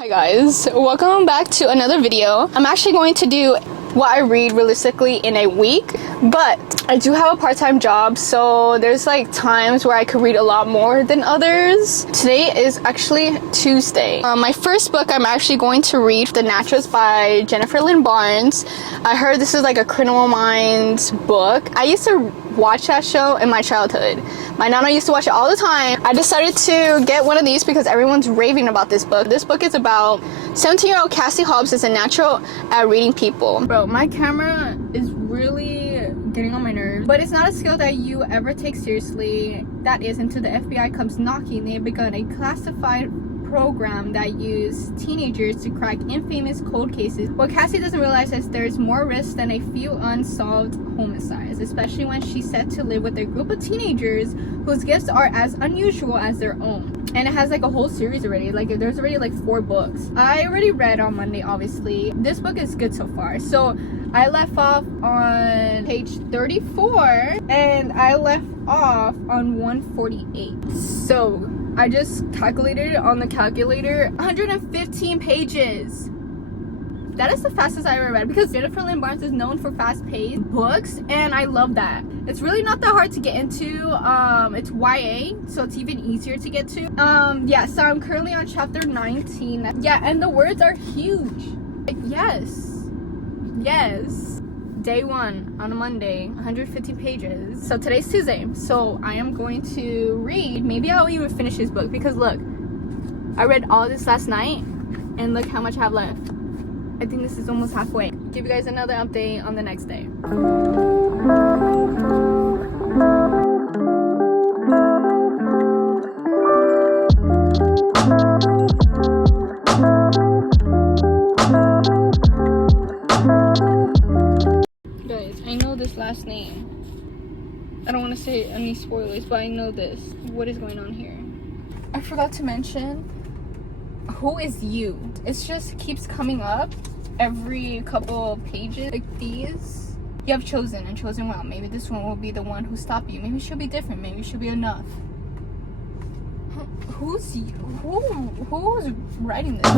Hi guys, welcome back to another video. I'm actually going to do what I read realistically in a week, but I do have a part-time job, so there's like times where I could read a lot more than others. Today is actually Tuesday. My first book I'm actually going to read, The Naturals by Jennifer Lynn Barnes. I heard this is like a Criminal Minds book. I used to watch that show in my childhood. My nana used to watch it all the time. I decided to get one of these because everyone's raving about this book. This book is about 17-year-old Cassie Hobbs is a natural at reading people. Bro, my camera is really getting on my nerves, but it's not a skill that you ever take seriously. That is until the FBI comes knocking. They have begun a classified program that use teenagers to crack infamous cold cases. What Cassie doesn't realize is there's more risk than a few unsolved homicides, especially when she's set to live with a group of teenagers whose gifts are as unusual as their own. And it has like a whole series already. Like there's already like 4 books. I already read on Monday, obviously. This book is good so far. So I left off on page 34 and I left off on 148. So I just calculated it on the calculator. 115 pages. That is the fastest I ever read, because Jennifer Lynn Barnes is known for fast-paced books, and I love that. It's really not that hard to get into. It's YA, so it's even easier to get to. Yeah, so I'm currently on chapter 19. Yeah, and the words are huge. Like, yes. Day 1 on a Monday, 150 pages. So today's Tuesday, so I am going to read. Maybe I'll even finish this book, because look, I read all this last night and look how much I have left. I think this is almost halfway. Give you guys another update on the next day. Guys, I know this last name. I don't want to say any spoilers, but I know this. What is going on here? I forgot to mention, who is you? It just keeps coming up every couple pages, like these. You have chosen and chosen well. Maybe this one will be the one who stopped you. Maybe she'll be different. Maybe she'll be enough. Who's you? Who's writing this?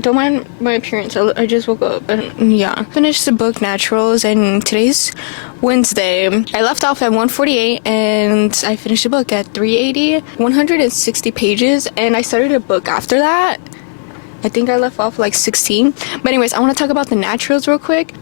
Don't mind my appearance, I just woke up and yeah. Finished the book Naturals, and today's Wednesday. I left off at 148 and I finished the book at 380, 160 pages, and I started a book after that. I think I left off like 16. But anyways, I want to talk about the Naturals real quick.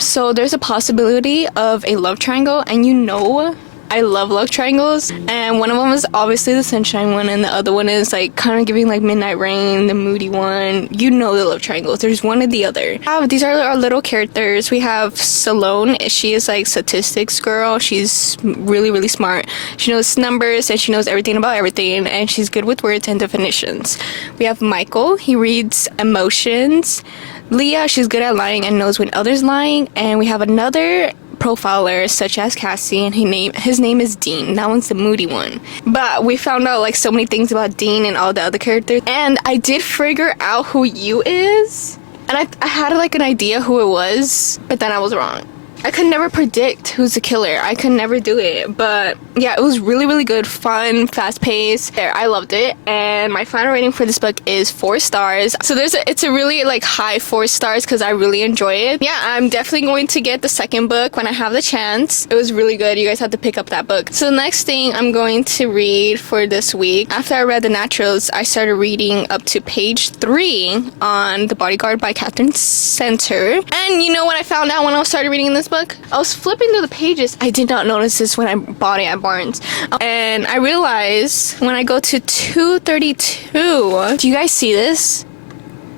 So there's a possibility of a love triangle, and you know I love love triangles, and one of them is obviously the sunshine one, and the other one is like kind of giving like Midnight Rain, the moody one. You know the love triangles. There's one or the other. These are our little characters. We have Salone. She is like statistics girl. She's really smart. She knows numbers and she knows everything about everything, and she's good with words and definitions. We have Michael. He reads emotions. Leah, she's good at lying and knows when others lying. And we have another profiler such as Cassie, and his name is Dean. That one's the moody one. But we found out like so many things about Dean and all the other characters, and I did figure out who you is, and I had like an idea who it was, but then I was wrong. I could never predict who's the killer. I could never do it. But yeah, it was really, really good, fun, fast paced. I loved it. And my final rating for this book is 4 stars. So it's a really like high 4 stars because I really enjoy it. Yeah, I'm definitely going to get the second book when I have the chance. It was really good. You guys have to pick up that book. So the next thing I'm going to read for this week, after I read The Naturals, I started reading up to page 3 on The Bodyguard by Catherine Center. And you know what I found out when I started reading this book? I was flipping through the pages. I did not notice this when I bought it at Barnes. And I realized when I go to 232, do you guys see this?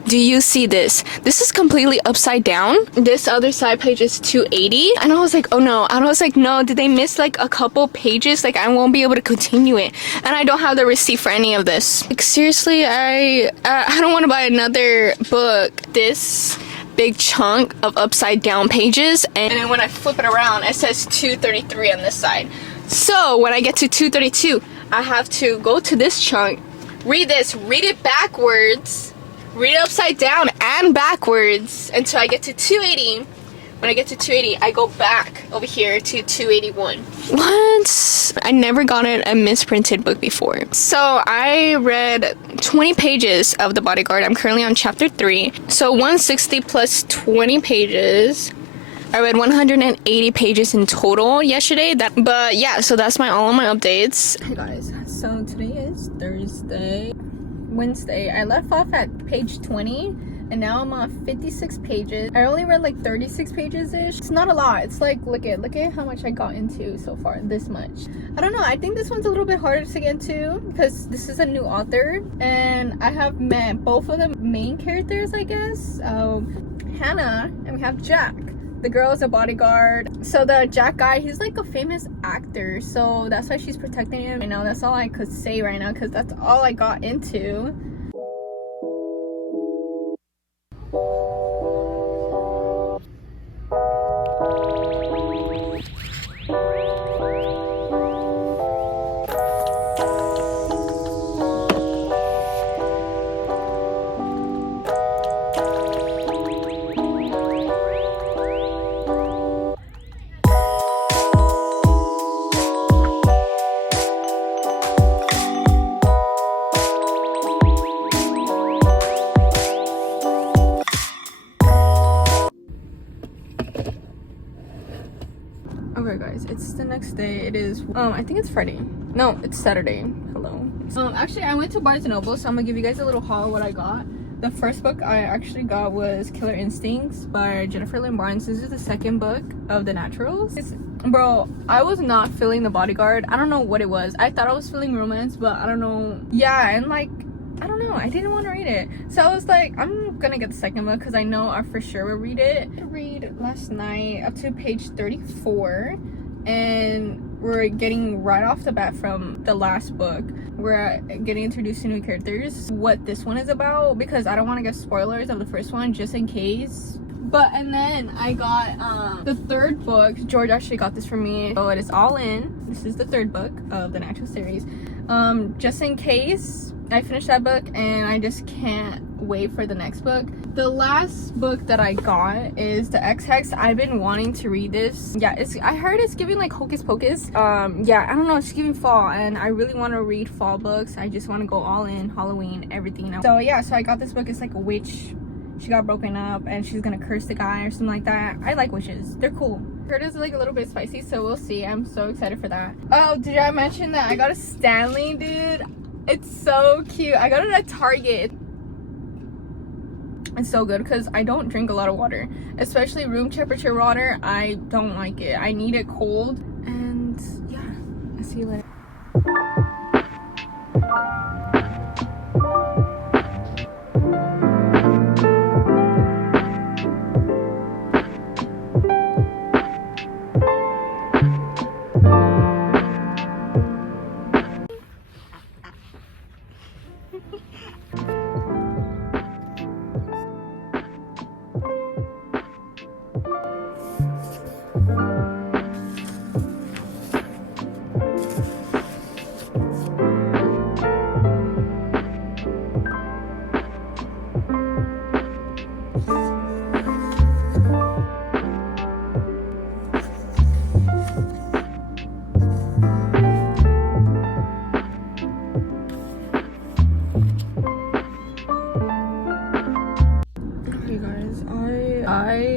Do you see this? This is completely upside down. This other side page is 280. And I was like, oh no. And I was like, no, did they miss like a couple pages? Like I won't be able to continue it. And I don't have the receipt for any of this. Like seriously, I don't want to buy another book this big chunk of upside down pages. And then when I flip it around, it says 233 on this side. So when I get to 232, I have to go to this chunk, read this, read it backwards, read it upside down and backwards until I get to 280. When I get to 280, I go back over here to 281. What? I never gotten a misprinted book before. So I read 20 pages of The Bodyguard. I'm currently on chapter 3. So 160 plus 20 pages. I read 180 pages in total yesterday. But yeah, so that's all of my updates. Hey guys, so today is Wednesday. I left off at page 20 and now I'm on 56 pages. I only read like 36 pages ish. It's not a lot. It's like look at how much I got into so far. This much. I don't know. I think this one's a little bit harder to get into because this is a new author and I have met both of the main characters, I guess. Hannah and we have Jack. The girl is a bodyguard. So the Jack guy, he's like a famous actor, so that's why she's protecting him. I know that's all I could say right now because that's all I got into. Okay guys, it's the next day. It is I think it's Friday. No, it's Saturday. Hello. Actually I went to Barnes & Noble, so I'm gonna give you guys a little haul of what I got. The first book I actually got was Killer Instincts by Jennifer Lynn Barnes. This is the second book of The Naturals. Bro, I was not feeling The Bodyguard. I don't know what it was. I thought I was feeling romance, but I don't know. Yeah, and like I don't know, I didn't want to read it, so I was like, I'm gonna get the second book because I know I for sure will read it. I read last night up to page 34 and we're getting right off the bat from the last book, we're getting introduced to new characters, what this one is about, because I don't want to give spoilers of the first one just in case. But and then I got the third book. George actually got this for me, so it is All In. This is the third book of the Natural series. Just in case, I finished that book and I just can't wait for the next book. The last book that I got is The X-Hex. I've been wanting to read this. Yeah, I heard it's giving like Hocus Pocus. Yeah, I don't know, it's giving fall and I really want to read fall books. I just want to go all in, Halloween, everything. So yeah, so I got this book. It's like a witch. She got broken up and she's gonna curse the guy or something like that. I like witches, they're cool. Heard it's like a little bit spicy, so we'll see. I'm so excited for that. Oh, did I mention that I got a Stanley, dude? It's so cute. I got it at Target. It's so good because I don't drink a lot of water, especially room temperature water. I don't like it. I need it cold. And yeah, I'll see you later.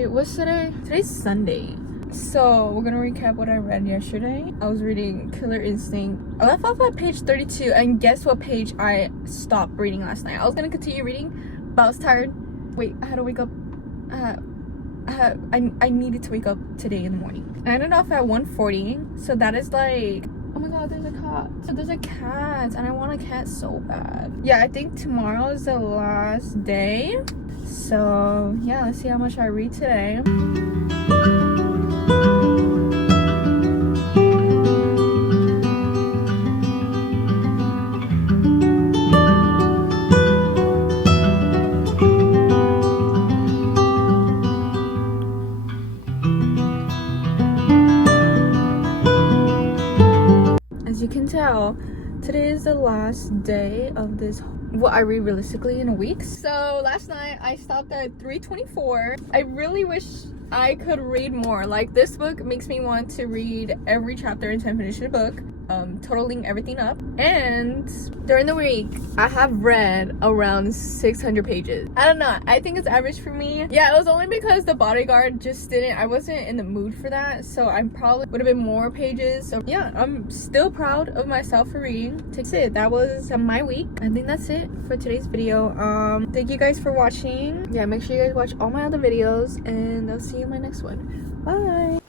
what's today? Today's Sunday. So we're gonna recap what I read yesterday. I was reading Killer Instinct. I left off at page 32, and guess what page I stopped reading last night? I was gonna continue reading, but I was tired. Wait, I had to wake up. I needed to wake up today in the morning. And I ended off at 1:40, so that is like, oh my god, there's a cat. There's a cat, and I want a cat so bad. Yeah, I think tomorrow is the last day. So yeah, let's see how much I read today. As you can tell, today is the last day of this, what I read realistically in a week. So last night I stopped at 3:24. I really wish I could read more. Like, this book makes me want to read every chapter until I finish the book, totaling everything up. And during the week I have read around 600 pages. I don't know, I think it's average for me. Yeah, it was only because The Bodyguard just I wasn't in the mood for that, so I probably would have been more pages. So yeah, I'm still proud of myself for reading. That's it. That was my week. I think that's it for today's video. Thank you guys for watching. Yeah, make sure you guys watch all my other videos, and I'll see you in my next one. Bye.